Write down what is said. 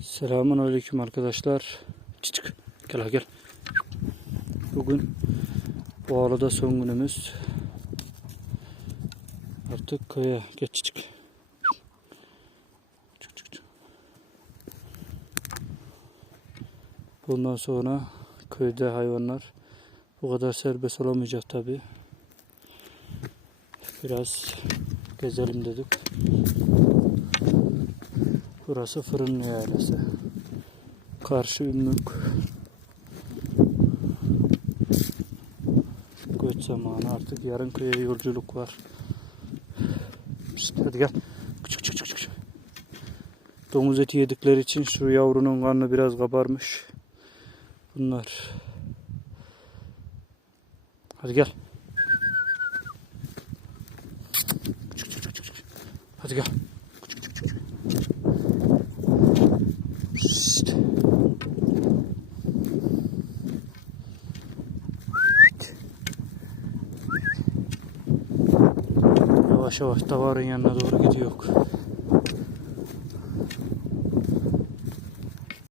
Selamun aleyküm arkadaşlar. Çık gel gel. Bugün bu arada son günümüz. Artık köye geç çık. Çık çık çık. Bundan sonra köyde hayvanlar bu kadar serbest olamayacak tabi. Biraz gezelim dedik. Burası Fırın Yaylası. Karşı Ünlük. Göç zamanı artık yarın köye yolculuk var. Pişt, hadi gel. Küçük küçük küçük. Domuz eti yedikleri için şu yavrunun karnı biraz kabarmış. Bunlar. Hadi gel. Hadi gel. Küçük küçük küçük. Şşt. Yavaş yavaş davarın yanına doğru gidiyor.